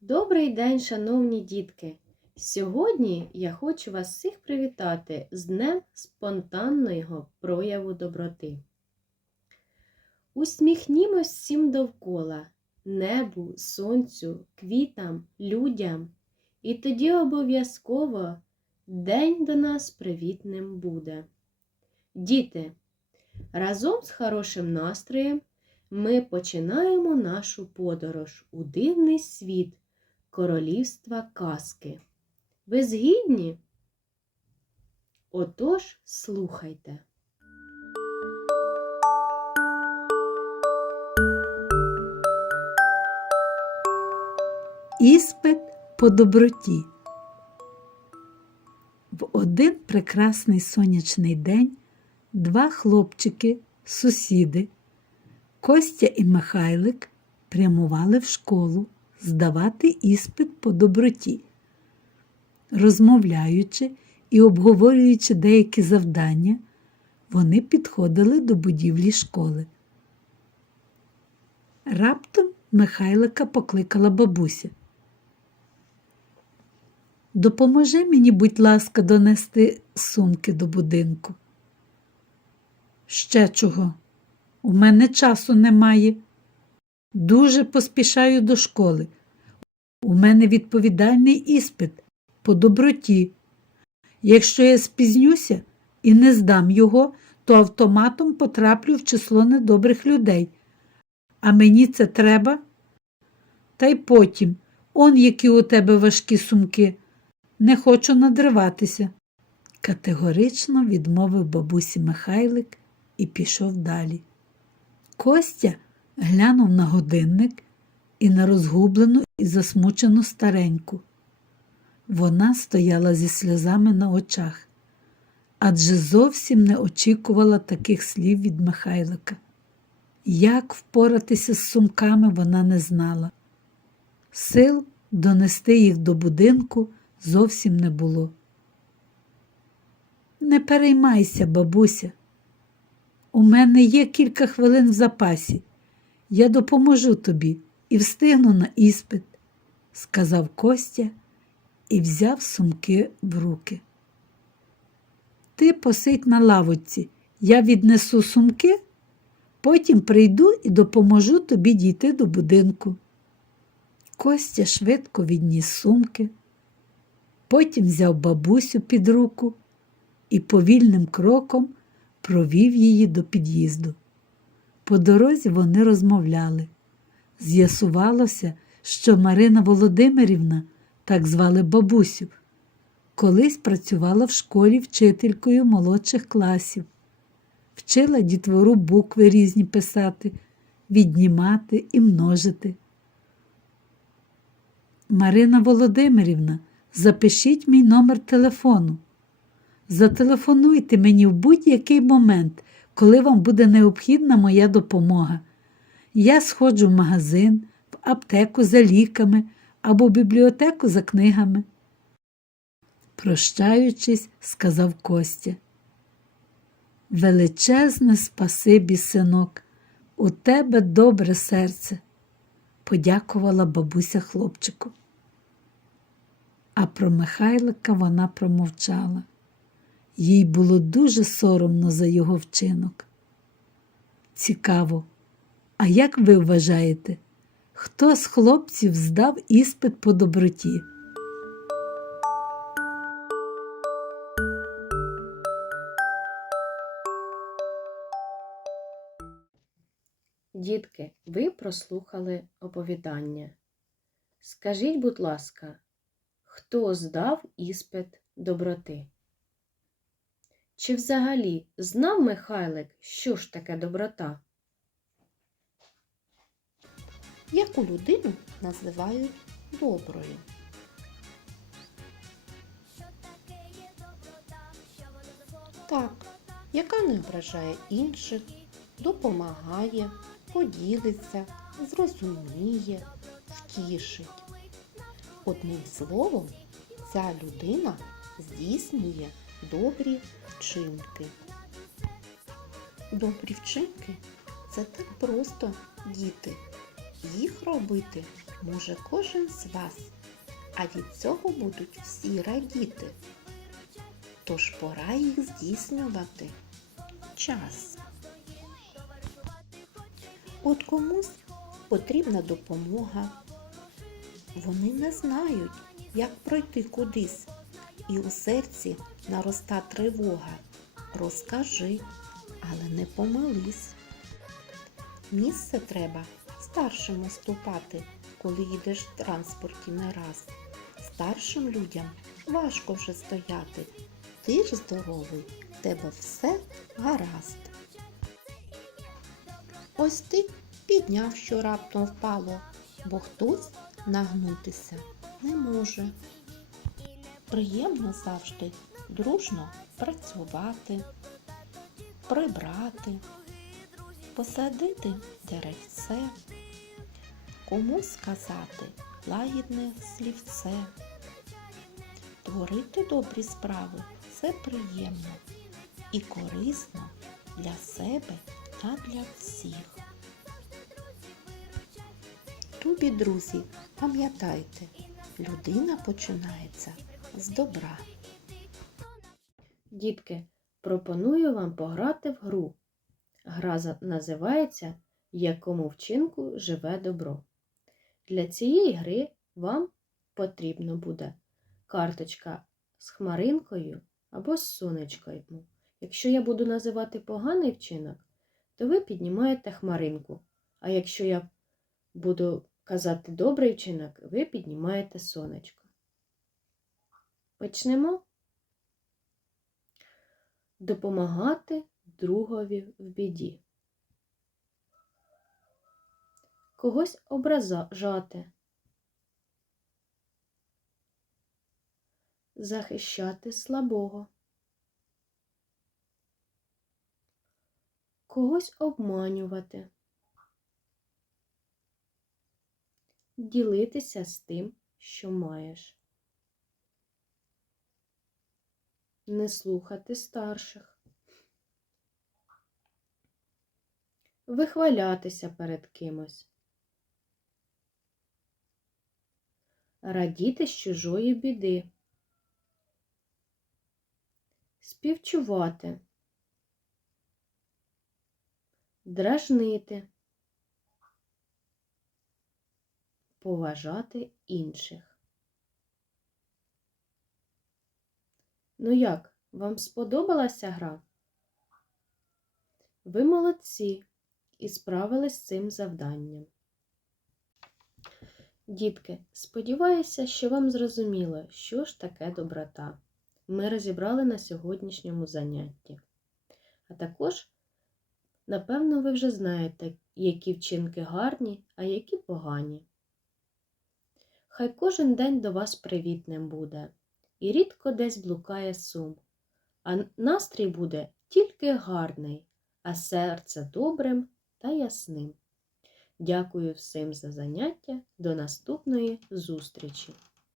Добрий день, шановні дітки! Сьогодні я хочу вас всіх привітати з Днем спонтанного прояву доброти. Усміхнімось всім довкола, небу, сонцю, квітам, людям, і тоді обов'язково день до нас привітним буде. Діти, разом з хорошим настроєм ми починаємо нашу подорож у дивний світ королівства казки. Ви згідні? Отож, слухайте. Іспит по доброті. В один прекрасний сонячний день два хлопчики, сусіди, Костя і Михайлик прямували в школу здавати іспит по доброті. Розмовляючи і обговорюючи деякі завдання, вони підходили до будівлі школи. Раптом Михайлика покликала бабуся. Допоможи мені, будь ласка, донести сумки до будинку. Ще чого? У мене часу немає. Дуже поспішаю до школи. У мене відповідальний іспит по доброті. Якщо я спізнюся і не здам його, то автоматом потраплю в число недобрих людей. А мені це треба? Та й потім, он які у тебе важкі сумки. Не хочу надриватися. Категорично відмовив бабусі Михайлик і пішов далі. Костя глянув на годинник і на розгублену і засмучену стареньку. Вона стояла зі сльозами на очах, адже зовсім не очікувала таких слів від Михайлика. Як впоратися з сумками вона не знала. Сил донести їх до будинку зовсім не було. Не переймайся, бабуся. У мене є кілька хвилин в запасі. Я допоможу тобі і встигну на іспит, сказав Костя і взяв сумки в руки. Ти посидь на лавочці, я віднесу сумки, потім прийду і допоможу тобі дійти до будинку. Костя швидко відніс сумки, потім взяв бабусю під руку і повільним кроком провів її до під'їзду. По дорозі вони розмовляли. З'ясувалося, що Марина Володимирівна, так звали бабусю, колись працювала в школі вчителькою молодших класів, вчила дітвору букви різні писати, віднімати і множити. Марина Володимирівна, запишіть мій номер телефону. Зателефонуйте мені в будь-який момент, коли вам буде необхідна моя допомога. Я сходжу в магазин, в аптеку за ліками або в бібліотеку за книгами. Прощаючись, сказав Костя. Величезне спасибі, синок, у тебе добре серце, подякувала бабуся хлопчику. А про Михайлика вона промовчала. Їй було дуже соромно за його вчинок. Цікаво, а як ви вважаєте, хто з хлопців здав іспит по доброті? Дітки, ви прослухали оповідання. Скажіть, будь ласка, хто здав іспит доброти? Чи взагалі знав Михайлик, що ж таке доброта? Яку людину називають доброю? Так, яка не ображає інших, допомагає, поділиться, зрозуміє, втішить. Одним словом, ця людина здійснює добрі вчинки. Добрі вчинки це так просто, діти. Їх робити може кожен з вас, а від цього будуть всі радіти. Тож пора їх здійснювати. Час. От комусь потрібна допомога. Вони не знають, як пройти кудись, і у серці нароста тривога. Розкажи, але не помились. Місце треба старшим уступати, коли їдеш в транспорті не раз. Старшим людям важко вже стояти. Ти ж здоровий, в тебе все гаразд. Ось ти підняв, що раптом впало, бо хтось нагнутися не може. Приємно завжди дружно працювати, прибрати, посадити деревце, комусь сказати лагідне слівце. Творити добрі справи це приємно і корисно для себе та для всіх. Любі друзі, пам'ятайте, людина починається з добра. Дітки, пропоную вам пограти в гру. Гра називається Якому вчинку живе добро. Для цієї гри вам потрібно буде карточка з хмаринкою або з сонечкою. Якщо я буду називати поганий вчинок, то ви піднімаєте хмаринку. А якщо я буду казати добрий вчинок, ви піднімаєте сонечко. Почнемо допомагати другові в біді. Когось ображати. Захищати слабого. Когось обманювати. Ділитися з тим, що маєш. Не слухати старших. Вихвалятися перед кимось. Радіти з чужої біди. Співчувати. Дражнити. Поважати інших. Ну як, вам сподобалася гра? Ви молодці і справились з цим завданням. Дітки, сподіваюся, що вам зрозуміло, що ж таке доброта. Ми розібрали на сьогоднішньому занятті. А також, напевно, ви вже знаєте, які вчинки гарні, а які погані. Хай кожен день до вас привітним буде, і рідко десь блукає сум, а настрій буде тільки гарний, а серце добрим та ясним. Дякую всім за заняття. До наступної зустрічі!